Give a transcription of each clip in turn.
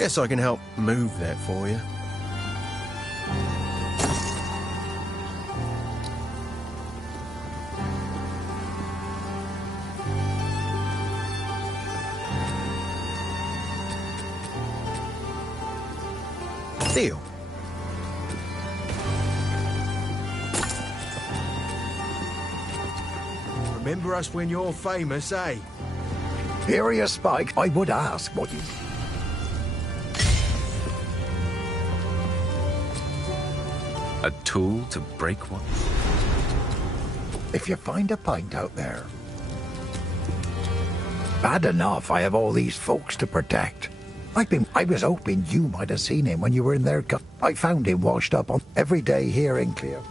Guess I can help move that for you. Deal. Remember us when you're famous, eh? Here you Spike. I would ask what you... A tool to break one? If you find a pint out there... Bad enough I have all these folks to protect. I was hoping you might have seen him when you were in there. I found him washed up on every day here in Clear.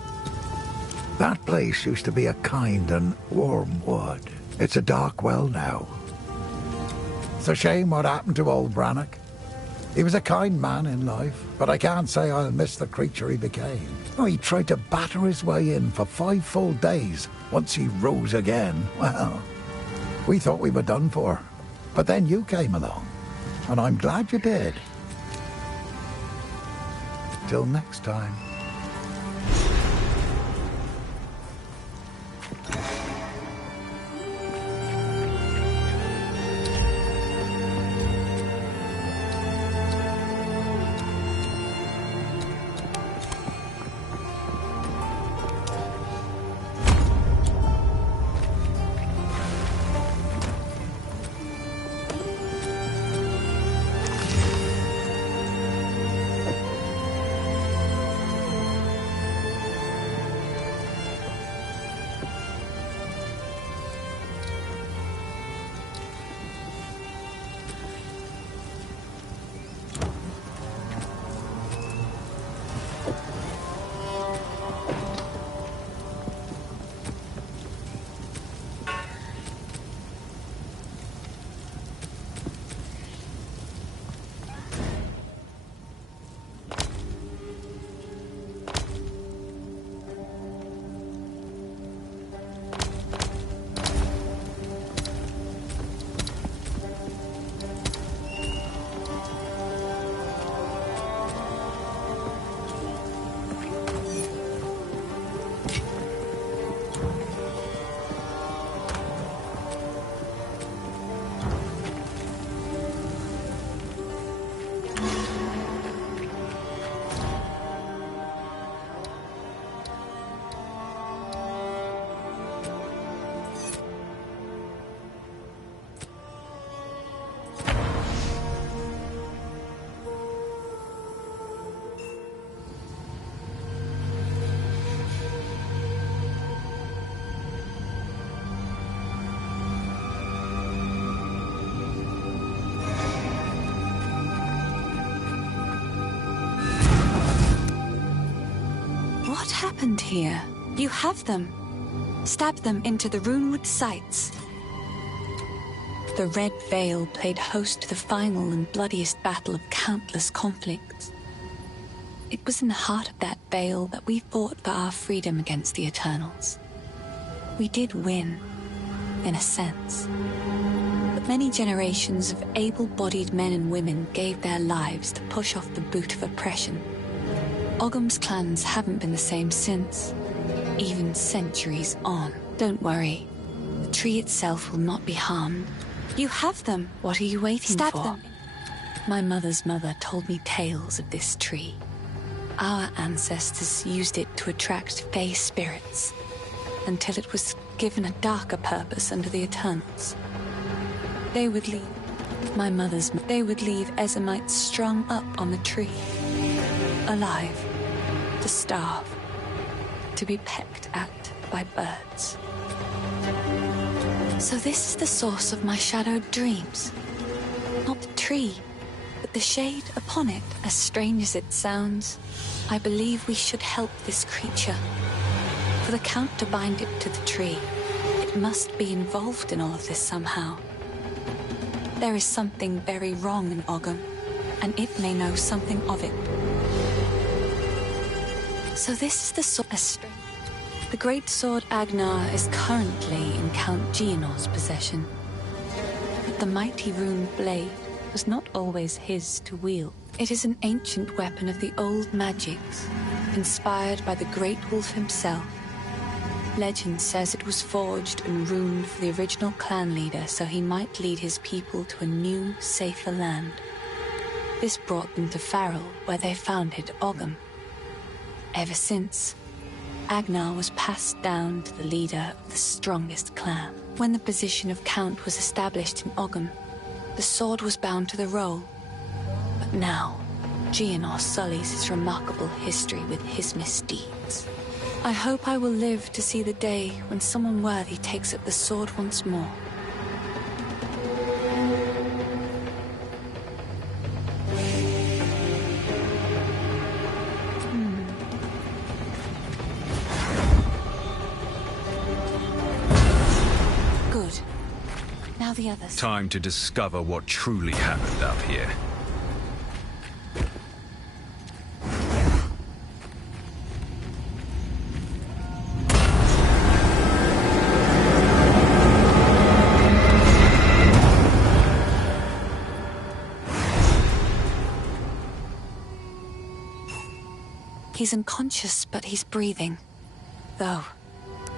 That place used to be a kind and warm wood. It's a dark well now. It's a shame what happened to old Brannock. He was a kind man in life, but I can't say I'll miss the creature he became. Oh, he tried to batter his way in for 5 full days. Once he rose again, well, we thought we were done for. But then you came along, and I'm glad you did. Till next time. What happened here? You have them. Stab them into the Runewood sites. The Red Veil played host to the final and bloodiest battle of countless conflicts. It was in the heart of that veil that we fought for our freedom against the Eternals. We did win, in a sense. But many generations of able-bodied men and women gave their lives to push off the boot of oppression. Ogham's clans haven't been the same since, even centuries on. Don't worry, the tree itself will not be harmed. You have them. What are you waiting for? Stab them. My mother's mother told me tales of this tree. Our ancestors used it to attract Fey spirits, until it was given a darker purpose under the Eternals. They would leave Ezamites strung up on the tree, alive, to starve, to be pecked at by birds. So this is the source of my shadowed dreams. Not the tree, but the shade upon it. As strange as it sounds, I believe we should help this creature. For the Count to bind it to the tree, it must be involved in all of this somehow. There is something very wrong in Ogham, and it may know something of it. So this is the source. The great sword Agnar is currently in Count Geonor's possession. But the mighty rune blade was not always his to wield. It is an ancient weapon of the old magics, inspired by the Great Wolf himself. Legend says it was forged and runed for the original clan leader so he might lead his people to a new, safer land. This brought them to Farrell, where they founded Ogham. Ever since, Agnar was passed down to the leader of the strongest clan. When the position of Count was established in Ogham, the sword was bound to the roll. But now, Gianor sullies his remarkable history with his misdeeds. I hope I will live to see the day when someone worthy takes up the sword once more. Good. Now the others. Time to discover what truly happened up here. He's unconscious, but he's breathing. Though,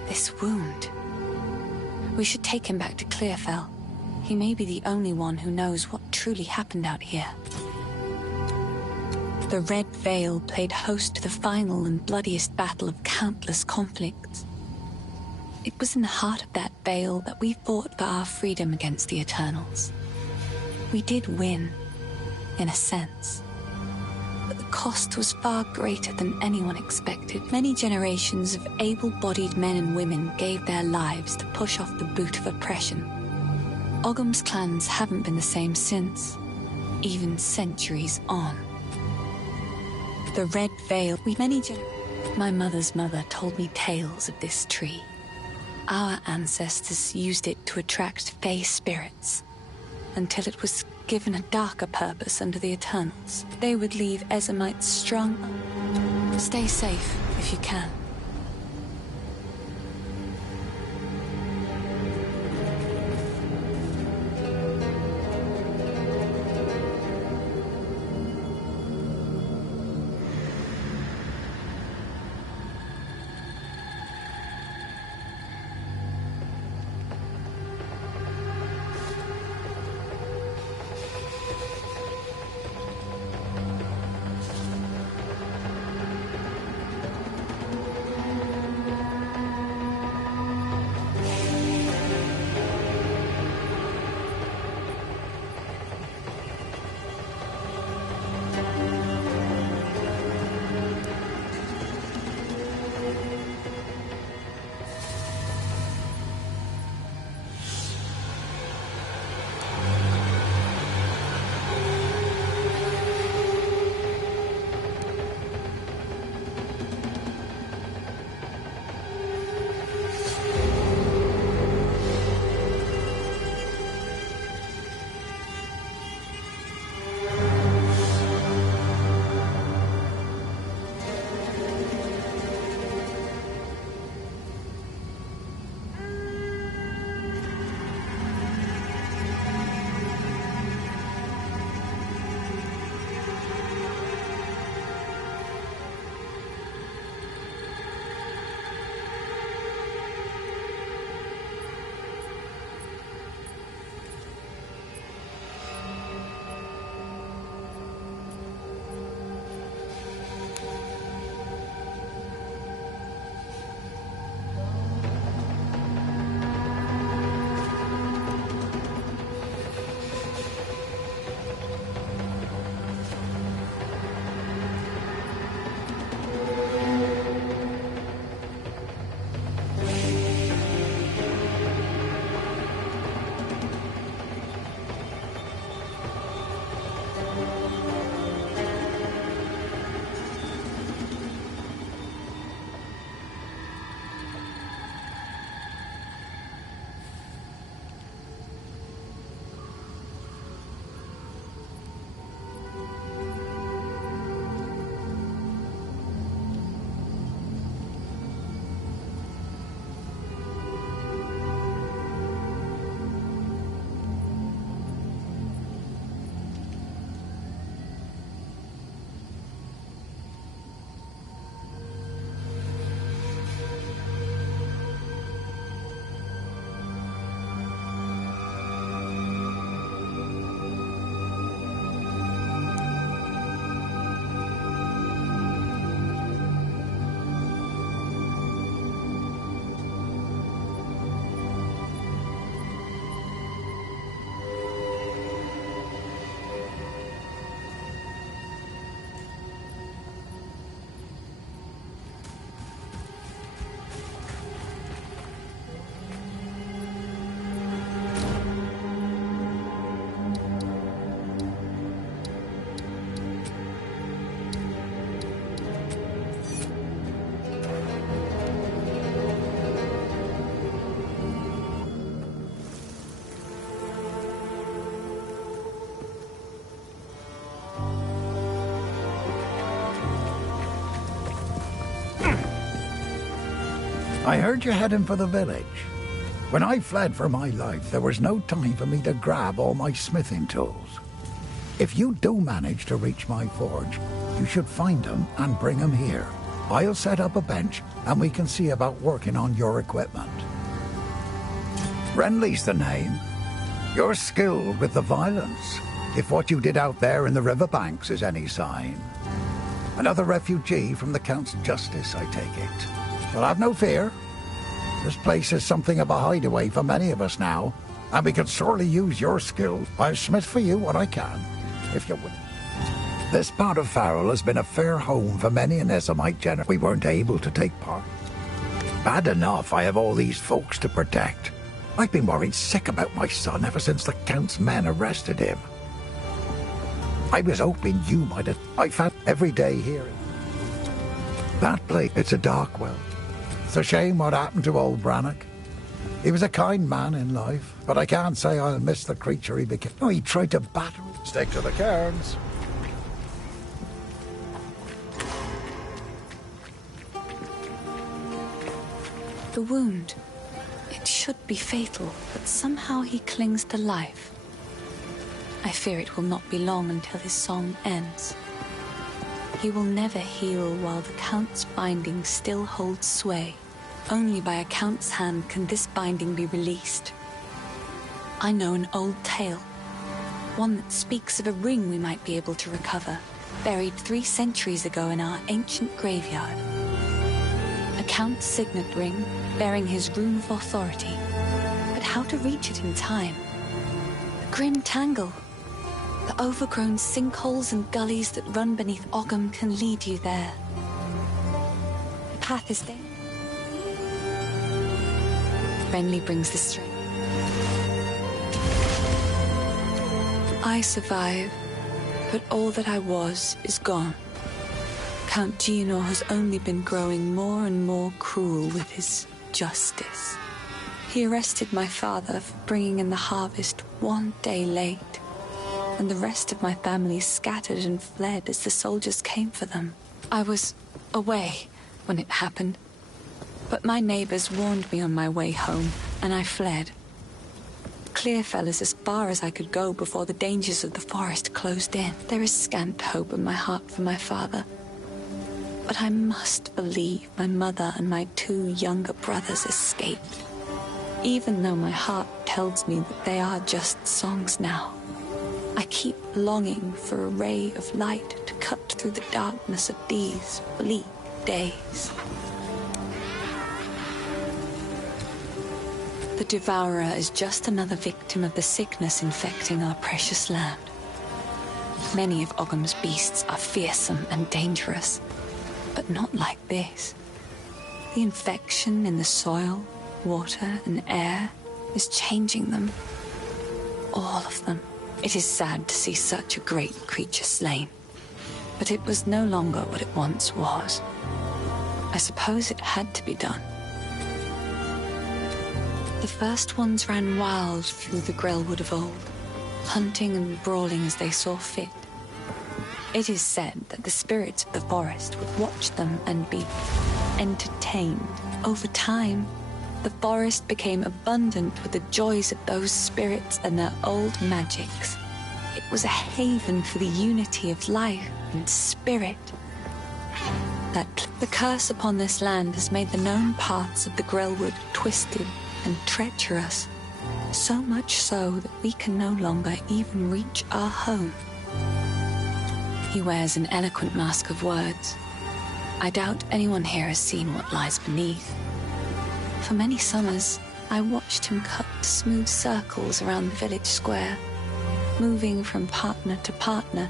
this wound... We should take him back to Clearfell. He may be the only one who knows what truly happened out here. The Red Veil played host to the final and bloodiest battle of countless conflicts. It was in the heart of that veil that we fought for our freedom against the Eternals. We did win, in a sense. But the cost was far greater than anyone expected. Many generations of able-bodied men and women gave their lives to push off the boot of oppression. Ogham's clans haven't been the same since, even centuries on. The Red Veil, My mother's mother told me tales of this tree. Our ancestors used it to attract Fey spirits, until it was given a darker purpose under the Eternals. They would leave Ezamites strong. Stay safe, if you can. I heard you heading for the village. When I fled for my life, there was no time for me to grab all my smithing tools. If you do manage to reach my forge, you should find them and bring them here. I'll set up a bench and we can see about working on your equipment. Renly's the name. You're skilled with the violence, if what you did out there in the riverbanks is any sign. Another refugee from the Count's justice, I take it. Well, have no fear. This place is something of a hideaway for many of us now, and we could sorely use your skills. I'll smith for you what I can, if you would. This part of Farrell has been a fair home for many an Essamite generation. We weren't able to take part. Bad enough I have all these folks to protect. I've been worried sick about my son ever since the Count's men arrested him. I was hoping you might have... I found every day here. That place, it's a dark well. It's a shame what happened to old Brannock. He was a kind man in life, but I can't say I'll miss the creature he became. Oh, he tried to batter it. Stick to the cairns. The wound. It should be fatal, but somehow he clings to life. I fear it will not be long until his song ends. He will never heal while the Count's binding still holds sway. Only by a Count's hand can this binding be released. I know an old tale, one that speaks of a ring we might be able to recover, buried 3 centuries ago in our ancient graveyard. A Count's signet ring, bearing his rune of authority. But how to reach it in time? The grim tangle. The overgrown sinkholes and gullies that run beneath Ogham can lead you there. The path is there. Renly brings the strength. I survive, but all that I was is gone. Count Gianor has only been growing more and more cruel with his justice. He arrested my father for bringing in the harvest 1 day late, and the rest of my family scattered and fled as the soldiers came for them. I was away when it happened, but my neighbors warned me on my way home, and I fled. Clearfell is as far as I could go before the dangers of the forest closed in. There is scant hope in my heart for my father, but I must believe my mother and my 2 younger brothers escaped, even though my heart tells me that they are just songs now. I keep longing for a ray of light to cut through the darkness of these bleak days. The Devourer is just another victim of the sickness infecting our precious land. Many of Ogham's beasts are fearsome and dangerous, but not like this. The infection in the soil, water, and air is changing them. All of them. It is sad to see such a great creature slain, but it was no longer what it once was. I suppose it had to be done. The first ones ran wild through the Grelwood of old, hunting and brawling as they saw fit. It is said that the spirits of the forest would watch them and be entertained. Over time, the forest became abundant with the joys of those spirits and their old magics. It was a haven for the unity of life and spirit. That the curse upon this land has made the known paths of the Grelwood twisted and treacherous, so much so that we can no longer even reach our home. He wears an eloquent mask of words. I doubt anyone here has seen what lies beneath. For many summers, I watched him cut smooth circles around the village square, moving from partner to partner,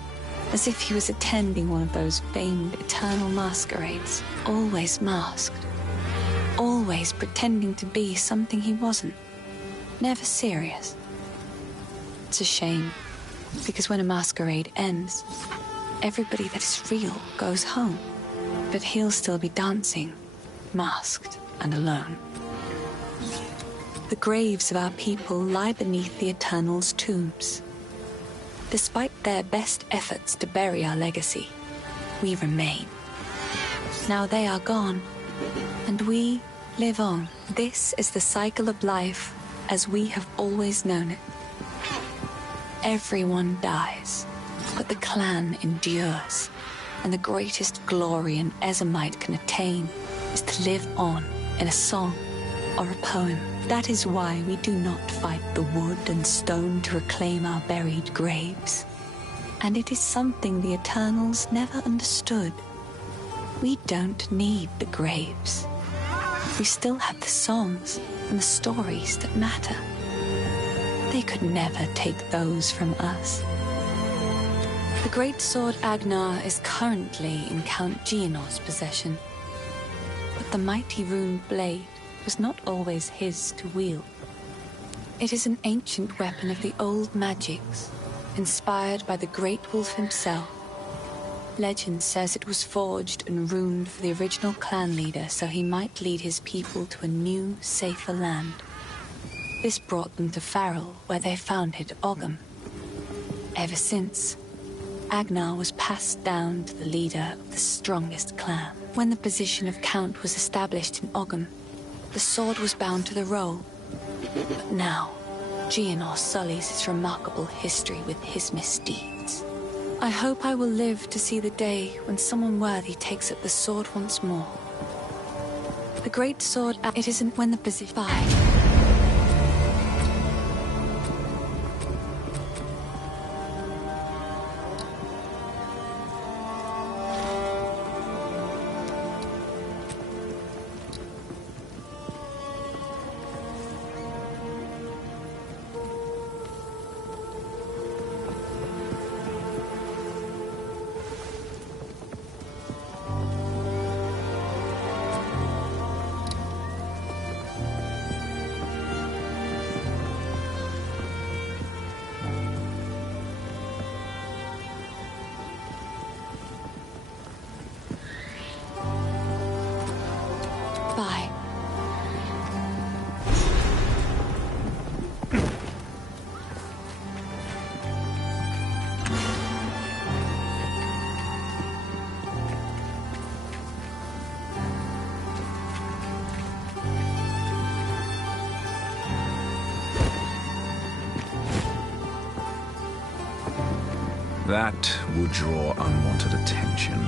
as if he was attending one of those famed eternal masquerades, always masked, always pretending to be something he wasn't, never serious. It's a shame, because when a masquerade ends, everybody that is real goes home, but he'll still be dancing, masked and alone. The graves of our people lie beneath the Eternal's tombs. Despite their best efforts to bury our legacy, we remain. Now they are gone, and we live on. This is the cycle of life as we have always known it. Everyone dies, but the clan endures, and the greatest glory an Ezomite can attain is to live on in a song or a poem. That is why we do not fight the wood and stone to reclaim our buried graves. And it is something the Eternals never understood. We don't need the graves. We still have the songs and the stories that matter. They could never take those from us. The great sword Agnar is currently in Count Geonor's possession. But the mighty rune blade was not always his to wield. It is an ancient weapon of the old magics, inspired by the Great Wolf himself. Legend says it was forged and runed for the original clan leader so he might lead his people to a new, safer land. This brought them to Farrell, where they founded Ogham. Ever since, Agnar was passed down to the leader of the strongest clan. When the position of Count was established in Ogham, the sword was bound to the roll. But now, Geonor sullies its remarkable history with his misdeeds. I hope I will live to see the day when someone worthy takes up the sword once more. The great sword, it isn't when the position... Bye. Bye. That would draw unwanted attention.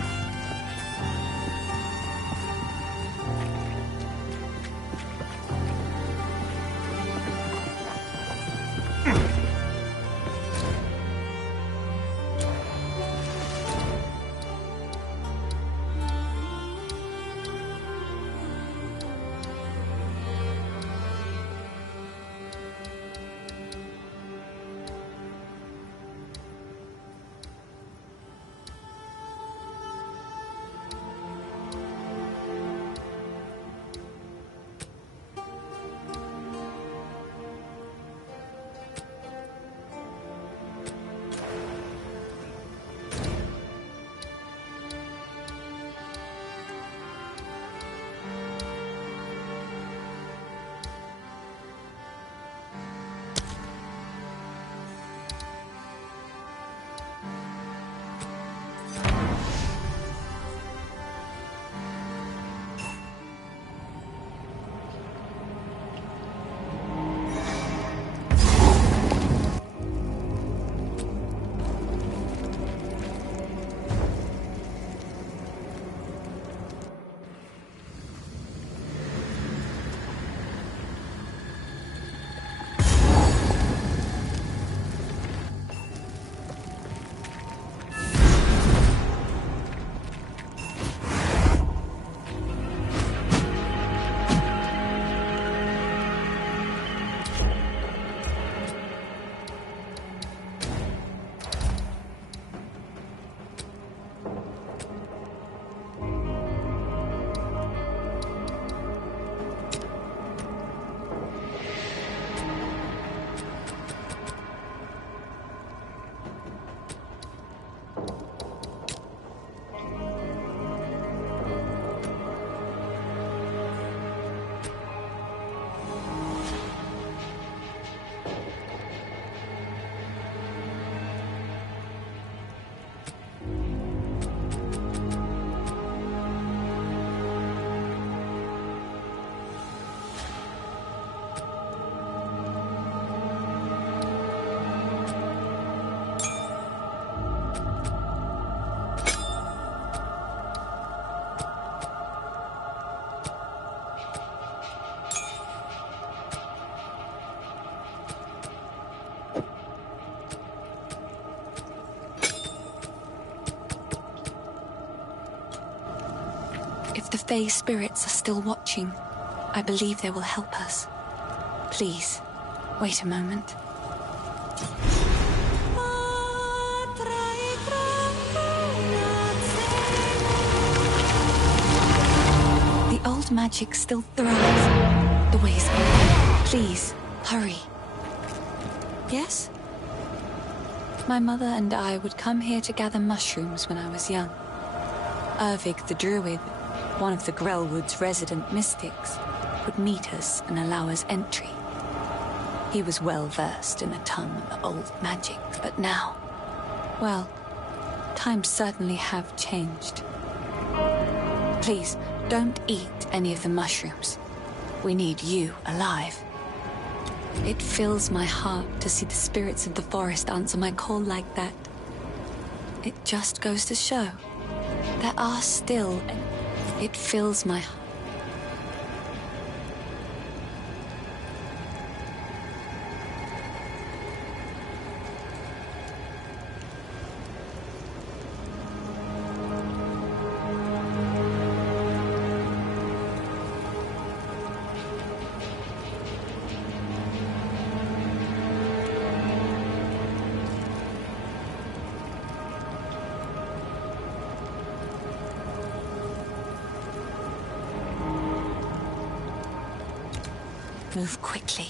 If the Fey spirits are still watching, I believe they will help us. Please, wait a moment. The old magic still thrives. The way's open. Please, hurry. Yes? My mother and I would come here to gather mushrooms when I was young. Ervig the Druid, one of the Grelwood's resident mystics, would meet us and allow us entry. He was well versed in the tongue of old magic, but now, well, times certainly have changed. Please, don't eat any of the mushrooms. We need you alive. It fills my heart to see the spirits of the forest answer my call like that. It just goes to show there are still... It fills my heart. Move quickly.